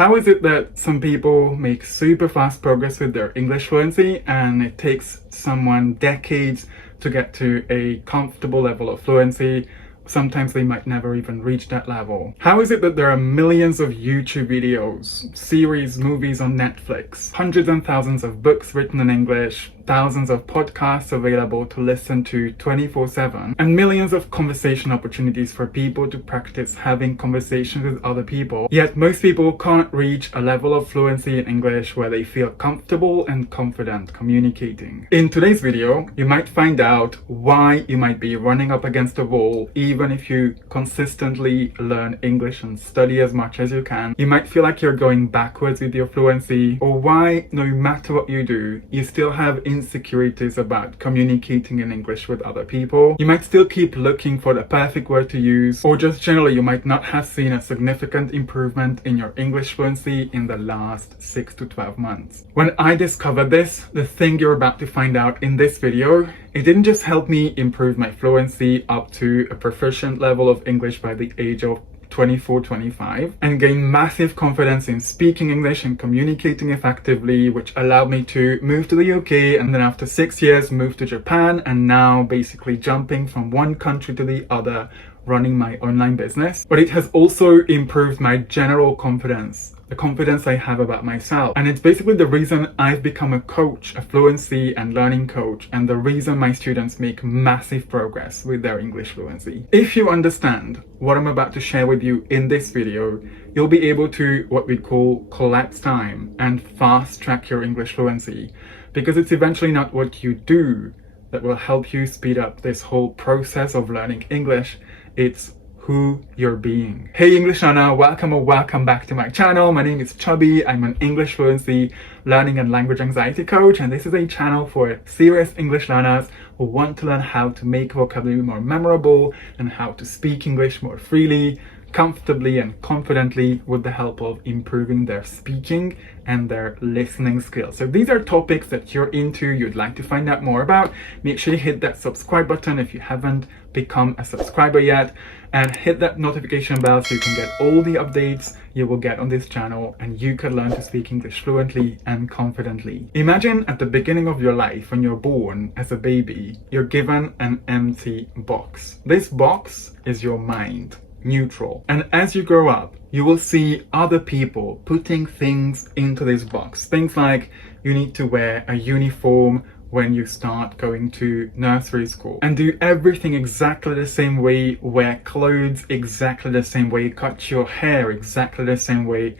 How is it that some people make super fast progress with their English fluency and it takes someone decades to get to a comfortable level of fluency? Sometimes they might never even reach that level. How is it that there are millions of YouTube videos, series, movies on Netflix, hundreds and thousands of books written in English, thousands of podcasts available to listen to 24/7, and millions of conversation opportunities for people to practice having conversations with other people, yet most people can't reach a level of fluency in English where they feel comfortable and confident communicating? In today's video, you might find out why you might be running up against a wall even if you consistently learn English and study as much as you can. You might feel like you're going backwards with your fluency, or why no matter what you do, you still have insecurities about communicating in English with other people. You might still keep looking for the perfect word to use, or just generally you might not have seen a significant improvement in your English fluency in the last 6 to 12 months. When I discovered this, the thing you're about to find out in this video, it didn't just help me improve my fluency up to a proficient level of English by the age of 24-25 and gain massive confidence in speaking English and communicating effectively, which allowed me to move to the UK, and then after 6 years move to Japan, and now basically jumping from one country to the other, running my online business. But it has also improved my general confidence, the confidence I have about myself. And it's basically the reason I've become a coach, a fluency and learning coach, and the reason my students make massive progress with their English fluency. If you understand what I'm about to share with you in this video, you'll be able to what we call collapse time and fast track your English fluency, because it's eventually not what you do that will help you speed up this whole process of learning English. It's who you're being. Hey English learner, welcome or welcome back to my channel. My name is Chubby. I'm an English fluency, learning and language anxiety coach, and this is a channel for serious English learners who want to learn how to make vocabulary more memorable and how to speak English more freely, comfortably and confidently with the help of improving their speaking and their listening skills. So if these are topics that you're into, you'd like to find out more about, make sure you hit that subscribe button if you haven't become a subscriber yet, and hit that notification bell so you can get all the updates you will get on this channel and you can learn to speak English fluently and confidently. Imagine at the beginning of your life, when you're born as a baby, you're given an empty box. This box is your mind, neutral. And as you grow up, you will see other people putting things into this box. Things like you need to wear a uniform when you start going to nursery school, and do everything exactly the same way, wear clothes exactly the same way, cut your hair exactly the same way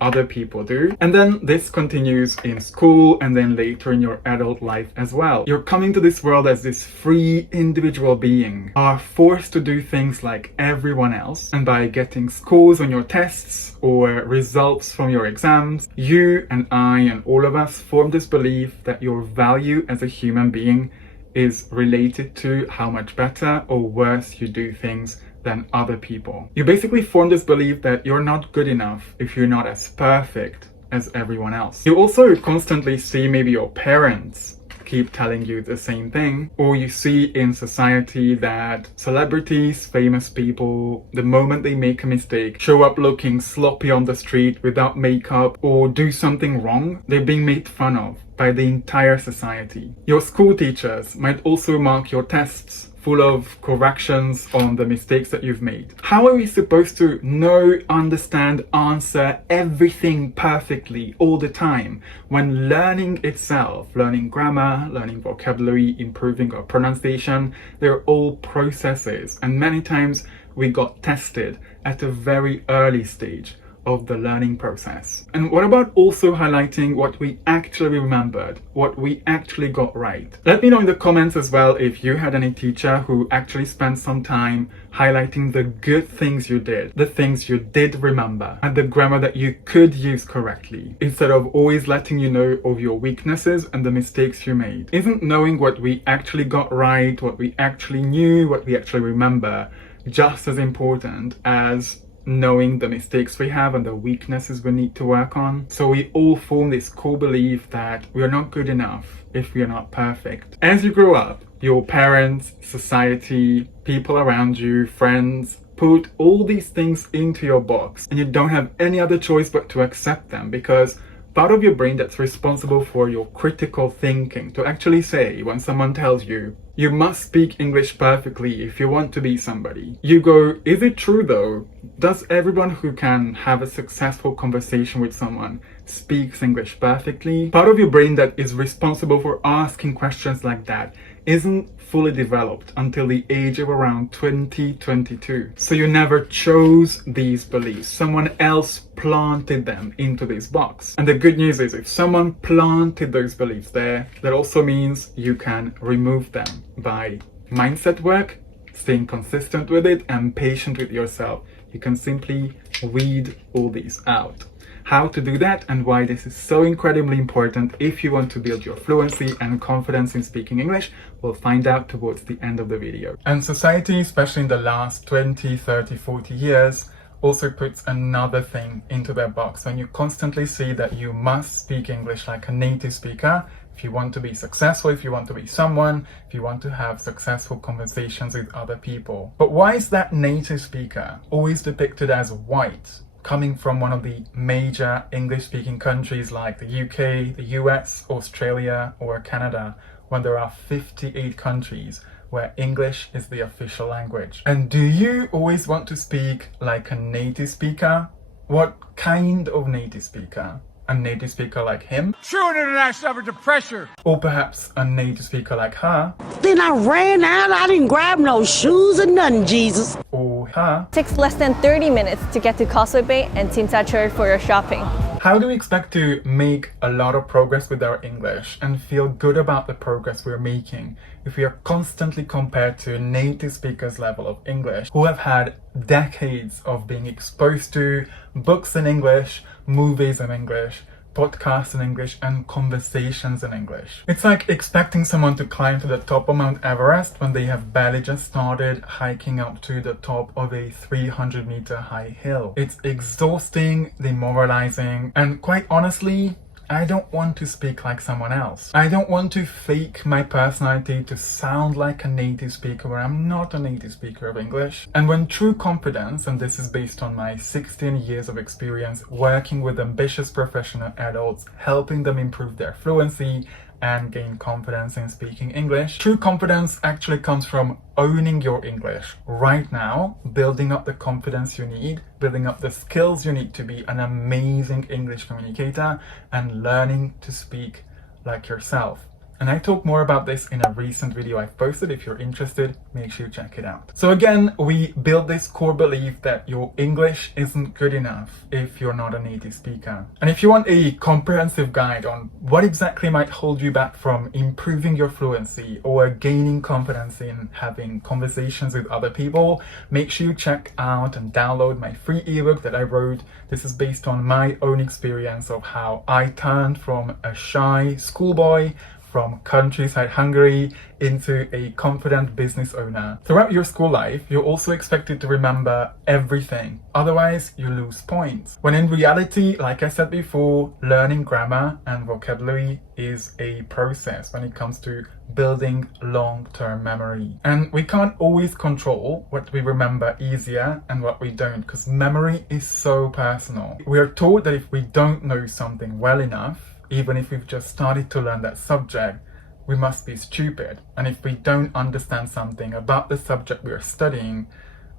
other people do. And then this continues in school and then later in your adult life as well. You're coming to this world as this free individual being, are forced to do things like everyone else, and by getting scores on your tests or results from your exams, you and I and all of us form this belief that your value as a human being is related to how much better or worse you do things than other people. You basically form this belief that you're not good enough if you're not as perfect as everyone else. You also constantly see maybe your parents keep telling you the same thing, or you see in society that celebrities, famous people, the moment they make a mistake, show up looking sloppy on the street without makeup, or do something wrong, they're being made fun of by the entire society. Your school teachers might also mark your tests full of corrections on the mistakes that you've made. How are we supposed to know, understand, answer everything perfectly all the time when learning itself, learning grammar, learning vocabulary, improving our pronunciation, they're all processes, and many times we got tested at a very early stage of the learning process. And what about also highlighting what we actually remembered, what we actually got right? Let me know in the comments as well if you had any teacher who actually spent some time highlighting the good things you did, the things you did remember, and the grammar that you could use correctly, instead of always letting you know of your weaknesses and the mistakes you made. Isn't knowing what we actually got right, what we actually knew, what we actually remember, just as important as knowing the mistakes we have and the weaknesses we need to work on? So we all form this core belief that we are not good enough if we are not perfect. As you grow up, your parents, society, people around you, friends, put all these things into your box and you don't have any other choice but to accept them, because part of your brain that's responsible for your critical thinking to actually say when someone tells you, you must speak English perfectly if you want to be somebody. You go, is it true though? Does everyone who can have a successful conversation with someone speaks English perfectly? Part of your brain that is responsible for asking questions like that isn't fully developed until the age of around 20-22. So you never chose these beliefs. Someone else planted them into this box. And the good news is, if someone planted those beliefs there, that also means you can remove them by mindset work, staying consistent with it, and patient with yourself. You can simply weed all these out. How to do that and why this is so incredibly important if you want to build your fluency and confidence in speaking English, we'll find out towards the end of the video. And society, especially in the last 20, 30, 40 years, also puts another thing into their box. When you constantly see that you must speak English like a native speaker, if you want to be successful, if you want to be someone, if you want to have successful conversations with other people. But why is that native speaker always depicted as white, coming from one of the major English-speaking countries like the UK, the US, Australia, or Canada, when there are 58 countries where English is the official language? And do you always want to speak like a native speaker? What kind of native speaker? A native speaker like him? True international effort to pressure. Or perhaps a native speaker like her? Then I ran out. I didn't grab no shoes or nothing, Jesus. Or her? Takes less than 30 minutes to get to Causeway Bay and Tsim Sha Tsui for your shopping. How do we expect to make a lot of progress with our English and feel good about the progress we're making if we are constantly compared to native speakers' level of English who have had decades of being exposed to books in English, movies in English, podcasts in English, and conversations in English? It's like expecting someone to climb to the top of Mount Everest when they have barely just started hiking up to the top of a 300-meter high hill. It's exhausting, demoralizing, and quite honestly, I don't want to speak like someone else. I don't want to fake my personality to sound like a native speaker where I'm not a native speaker of English. And when true confidence, and this is based on my 16 years of experience working with ambitious professional adults, helping them improve their fluency and gain confidence in speaking English. True confidence actually comes from owning your English right now, building up the confidence you need, building up the skills you need to be an amazing English communicator, and learning to speak like yourself. And I talk more about this in a recent video I've posted. If you're interested, make sure you check it out. So again, we build this core belief that your English isn't good enough if you're not a native speaker. And if you want a comprehensive guide on what exactly might hold you back from improving your fluency or gaining confidence in having conversations with other people, make sure you check out and download my free ebook that I wrote. This is based on my own experience of how I turned from a shy schoolboy from countryside Hungary into a confident business owner. Throughout your school life, you're also expected to remember everything. Otherwise, you lose points. When in reality, like I said before, learning grammar and vocabulary is a process when it comes to building long-term memory. And we can't always control what we remember easier and what we don't, because memory is so personal. We are taught that if we don't know something well enough, even if we've just started to learn that subject, we must be stupid. And if we don't understand something about the subject we are studying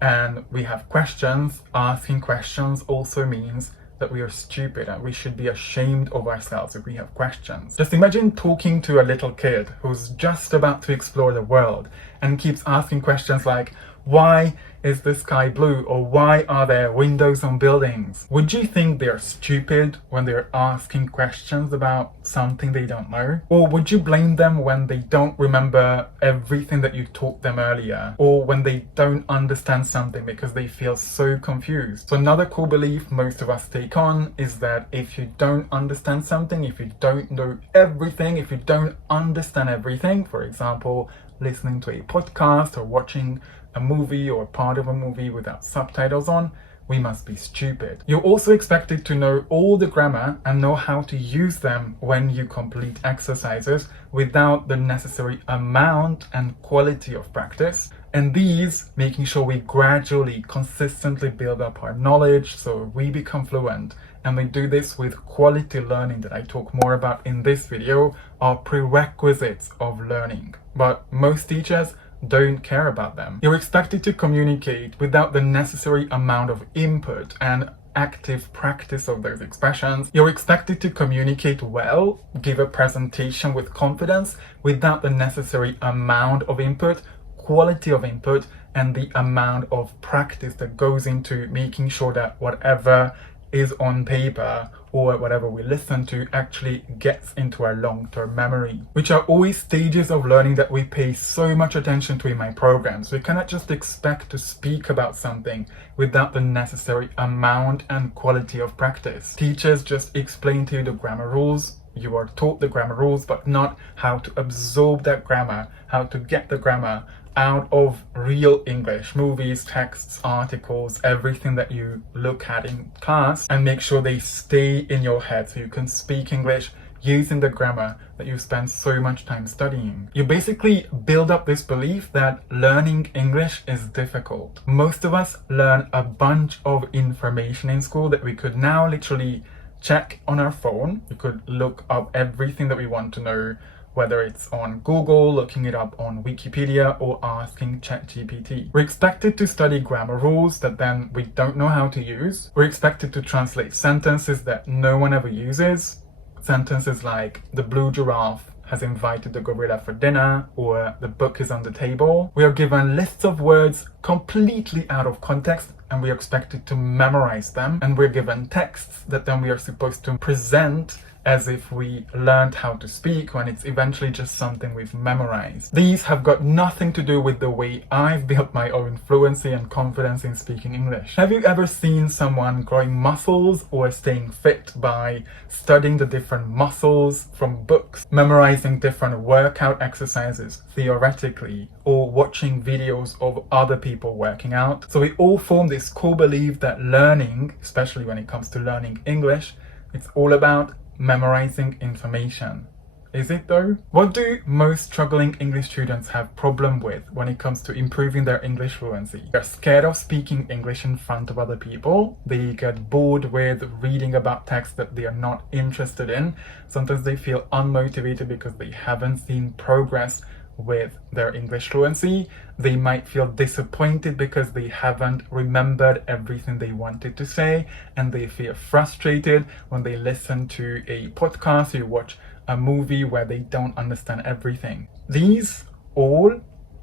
and we have questions, asking questions also means that we are stupid and we should be ashamed of ourselves if we have questions. Just imagine talking to a little kid who's just about to explore the world and keeps asking questions like, why is the sky blue? Or why are there windows on buildings? Would you think they're stupid when they're asking questions about something they don't know? Or would you blame them when they don't remember everything that you taught them earlier? Or when they don't understand something because they feel so confused? So another core belief most of us take on is that if you don't understand something, if you don't know everything, if you don't understand everything, for example, listening to a podcast or watching a movie or part of a movie without subtitles on, we must be stupid. You're also expected to know all the grammar and know how to use them when you complete exercises without the necessary amount and quality of practice. And these, making sure we gradually, consistently build up our knowledge so we become fluent. And we do this with quality learning that I talk more about in this video, are prerequisites of learning. But most teachers don't care about them. You're expected to communicate without the necessary amount of input and active practice of those expressions. You're expected to communicate well, give a presentation with confidence without the necessary amount of input, quality of input, and the amount of practice that goes into making sure that whatever is on paper or whatever we listen to actually gets into our long-term memory, which are always stages of learning that we pay so much attention to in my programs. We cannot just expect to speak about something without the necessary amount and quality of practice. Teachers just explain to you the grammar rules. You are taught the grammar rules, but not how to absorb that grammar, how to get the grammar out of real English, movies, texts, articles, everything that you look at in class, and make sure they stay in your head so you can speak English using the grammar that you spend so much time studying. You basically build up this belief that learning English is difficult. Most of us learn a bunch of information in school that we could now literally check on our phone. You could look up everything that we want to know, whether it's on Google, looking it up on Wikipedia, or asking ChatGPT. We're expected to study grammar rules that then we don't know how to use. We're expected to translate sentences that no one ever uses. Sentences like, the blue giraffe has invited the gorilla for dinner, or the book is on the table. We are given lists of words completely out of context, and we are expected to memorize them. And we're given texts that then we are supposed to present as if we learned how to speak, when it's eventually just something we've memorized. These have got nothing to do with the way I've built my own fluency and confidence in speaking English. Have you ever seen someone growing muscles or staying fit by studying the different muscles from books, memorizing different workout exercises theoretically, or watching videos of other people working out? So we all form this core belief that learning, especially when it comes to learning English, it's all about memorizing information. Is it though? What do most struggling English students have problem with when it comes to improving their English fluency? They're scared of speaking English in front of other people. They get bored with reading about texts that they are not interested in. Sometimes they feel unmotivated because they haven't seen progress with their English fluency. They might feel disappointed because they haven't remembered everything they wanted to say, and they feel frustrated when they listen to a podcast or watch a movie where they don't understand everything. These all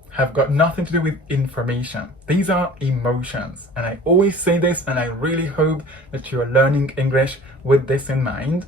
have got nothing to do with information. These are emotions, and I always say this, and I really hope that you are learning English with this in mind.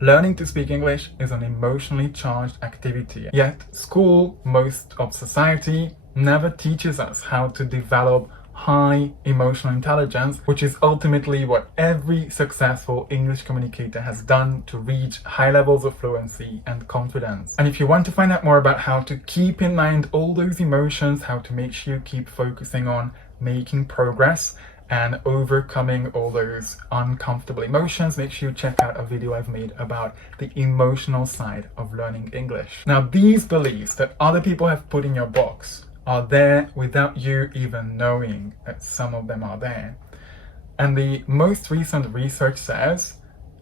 Learning to speak English is an emotionally charged activity. Yet, school, most of society, never teaches us how to develop high emotional intelligence, which is ultimately what every successful English communicator has done to reach high levels of fluency and confidence. And if you want to find out more about how to keep in mind all those emotions, how to make sure you keep focusing on making progress and overcoming all those uncomfortable emotions, make sure you check out a video I've made about the emotional side of learning English. Now, these beliefs that other people have put in your box are there without you even knowing that some of them are there. And the most recent research says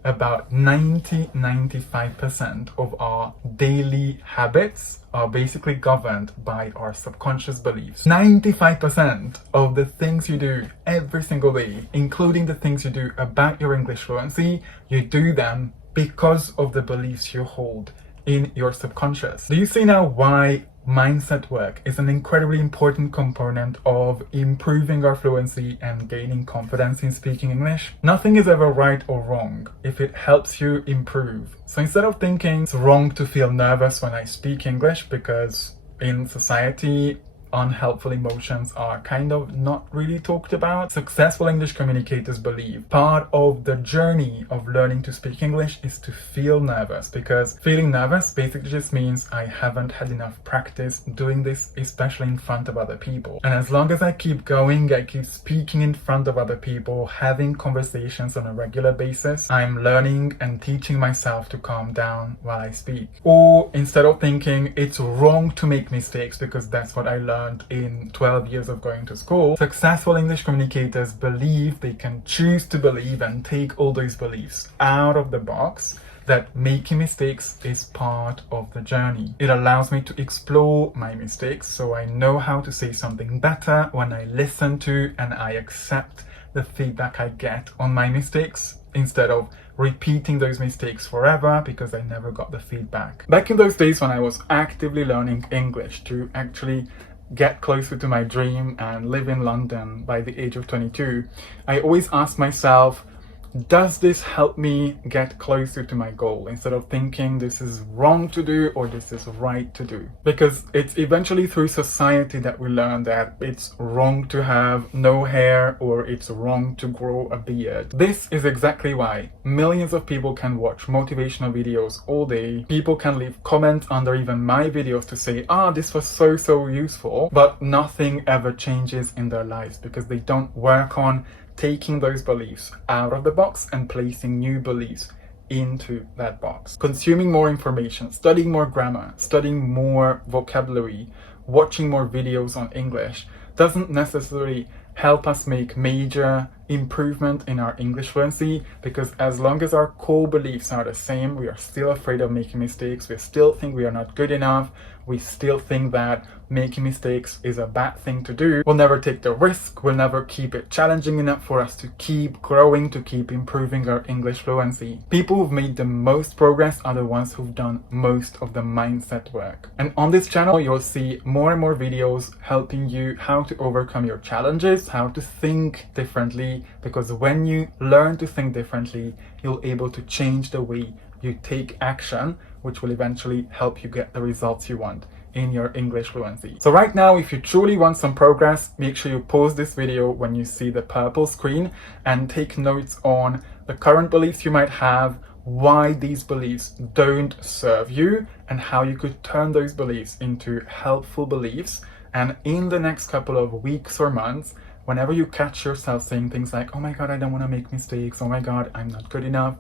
about 90-95% of our daily habits are basically governed by our subconscious beliefs. 95% of the things you do every single day, including the things you do about your English fluency, you do them because of the beliefs you hold in your subconscious. Do you see now why mindset work is an incredibly important component of improving our fluency and gaining confidence in speaking English? Nothing is ever right or wrong if it helps you improve. So instead of thinking it's wrong to feel nervous when I speak English because in society unhelpful emotions are kind of not really talked about, successful English communicators believe part of the journey of learning to speak English is to feel nervous, because feeling nervous basically just means I haven't had enough practice doing this, especially in front of other people. And as long as I keep going, I keep speaking in front of other people, having conversations on a regular basis, I'm learning and teaching myself to calm down while I speak. Or instead of thinking it's wrong to make mistakes because that's what I learned learned in 12 years of going to school. Successful English communicators believe they can choose to believe and take all those beliefs out of the box, that making mistakes is part of the journey. It allows me to explore my mistakes, so I know how to say something better when I listen to and I accept the feedback I get on my mistakes, instead of repeating those mistakes forever because I never got the feedback. Back in those days when I was actively learning English to actually get closer to my dream and live in London by the age of 22, I always asked myself, does this help me get closer to my goal, instead of thinking this is wrong to do or this is right to do? Because it's eventually through society that we learn that it's wrong to have no hair or it's wrong to grow a beard. This is exactly why millions of people can watch motivational videos all day. People can leave comments under even my videos to say, this was so useful, but nothing ever changes in their lives because they don't work on taking those beliefs out of the box and placing new beliefs into that box. Consuming more information, studying more grammar, studying more vocabulary, watching more videos on English doesn't necessarily help us make major improvement in our English fluency, because as long as our core beliefs are the same, we are still afraid of making mistakes, we still think we are not good enough, we still think that making mistakes is a bad thing to do. We'll never take the risk, we'll never keep it challenging enough for us to keep growing, to keep improving our English fluency. People who've made the most progress are the ones who've done most of the mindset work. And on this channel, you'll see more and more videos helping you how to overcome your challenges, how to think differently, because when you learn to think differently, you're able to change the way you take action, which will eventually help you get the results you want in your English fluency. So right now, if you truly want some progress, make sure you pause this video when you see the purple screen and take notes on the current beliefs you might have, why these beliefs don't serve you, and how you could turn those beliefs into helpful beliefs. And in the next couple of weeks or months, whenever you catch yourself saying things like, oh my God, I don't want to make mistakes, oh my God, I'm not good enough,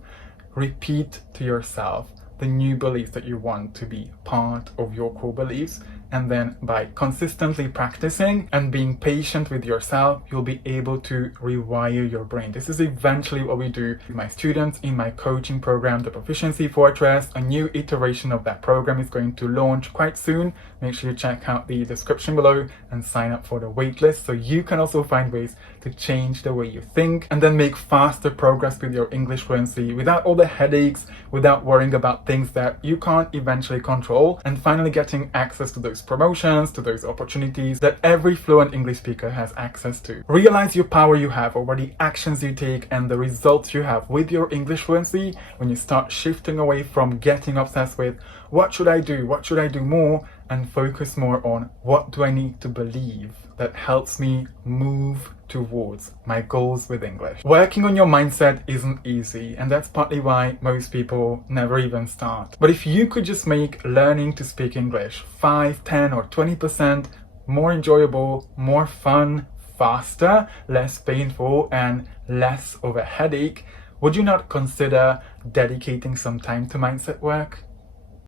repeat to yourself the new beliefs that you want to be part of your core beliefs. And then by consistently practicing and being patient with yourself, you'll be able to rewire your brain. This is eventually what we do with my students in my coaching program, the Proficiency Fortress. A new iteration of that program is going to launch quite soon. Make sure you check out the description below and sign up for the waitlist so you can also find ways to change the way you think and then make faster progress with your English fluency without all the headaches, without worrying about things that you can't eventually control, and finally getting access to those promotions, to those opportunities that every fluent English speaker has access to. Realize your power you have over the actions you take and the results you have with your English fluency when you start shifting away from getting obsessed with what should I do more, and focus more on what do I need to believe that helps me move towards my goals with English. Working on your mindset isn't easy, and that's partly why most people never even start. But if you could just make learning to speak English 5, 10 or 20% more enjoyable, more fun, faster, less painful and less of a headache, would you not consider dedicating some time to mindset work?